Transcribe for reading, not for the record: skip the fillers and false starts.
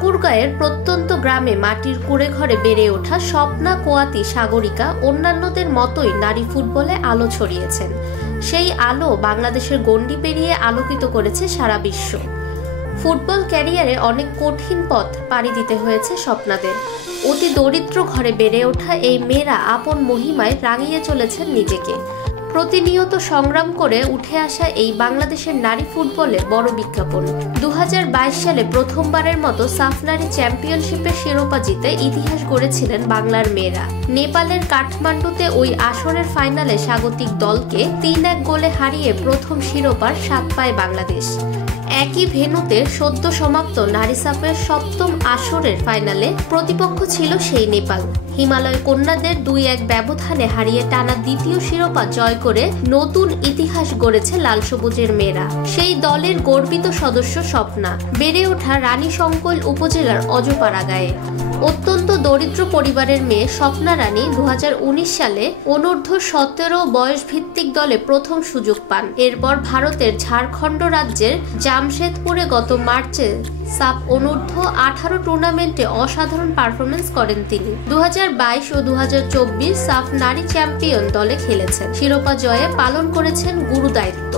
ঠাকুরগাঁয়ের প্রত্যন্ত গ্রামে মাটির কুড়ে ঘরে বেড়ে ওঠা স্বপ্না কোয়াতি সাগরিকা অন্যান্যদের মতোই নারী ফুটবলে আলো ছড়িয়েছেন। সেই আলো বাংলাদেশের গণ্ডি পেরিয়ে আলোকিত করেছে সারা বিশ্ব। ফুটবল ক্যারিয়ারে অনেক কঠিন পথ পাড়ি দিতে হয়েছে স্বপ্নাদের। অতি দরিদ্র ঘরে বেড়ে ওঠা এই মেয়েরা আপন মহিমায় রাঙিয়ে চলেছেন নিজেকে। প্রতিনিয়ত সংগ্রাম করে উঠে আসা এই বাংলাদেশের নারী ফুটবলে বড় বিজ্ঞাপন। 2022 সালে প্রথমবারের মতো সাফ নারী চ্যাম্পিয়নশিপের শিরোপা জিতে ইতিহাস গড়েছিলেন বাংলার মেয়েরা। নেপালের কাঠমান্ডুতে ওই আসরের ফাইনালে স্বাগতিক দলকে 3-1 গোলে হারিয়ে প্রথম শিরোপার স্বাদ পায় বাংলাদেশ। একই ভেন্যুতে সদ্য সমাপ্ত নারী সাফের সপ্তম আসরের ফাইনালে প্রতিপক্ষ ছিল সেই নেপাল। হিমালয় কন্যাদের 2-1 ব্যবধানে হারিয়ে টানা দ্বিতীয় শিরোপা জয় করে নতুন ইতিহাস গড়েছে লাল সবুজের মেয়েরা। সেই দলের গর্বিত সদস্য স্বপ্না বেড়ে ওঠা রানীশঙ্কৈল উপজেলার অজপাড়া গায়ে। অত্যন্ত দরিদ্র পরিবারের মেয়ে স্বপ্না রানী 2019 সালে অনূর্ধ্ব 17 বয়স ভিত্তিক দলে প্রথম সুযোগ পান। এরপর ভারতের ঝাড়খণ্ড রাজ্যের জামশেদপুরে গত মার্চে সাফ অনূর্ধ্ব 18 টুর্নামেন্টে অসাধারণ পারফরমেন্স করেন তিনি। 2022 ও 2024 সাফ নারী চ্যাম্পিয়ন দলে খেলেছেন। শিরোপা জয়ে পালন করেছেন গুরু দায়িত্ব।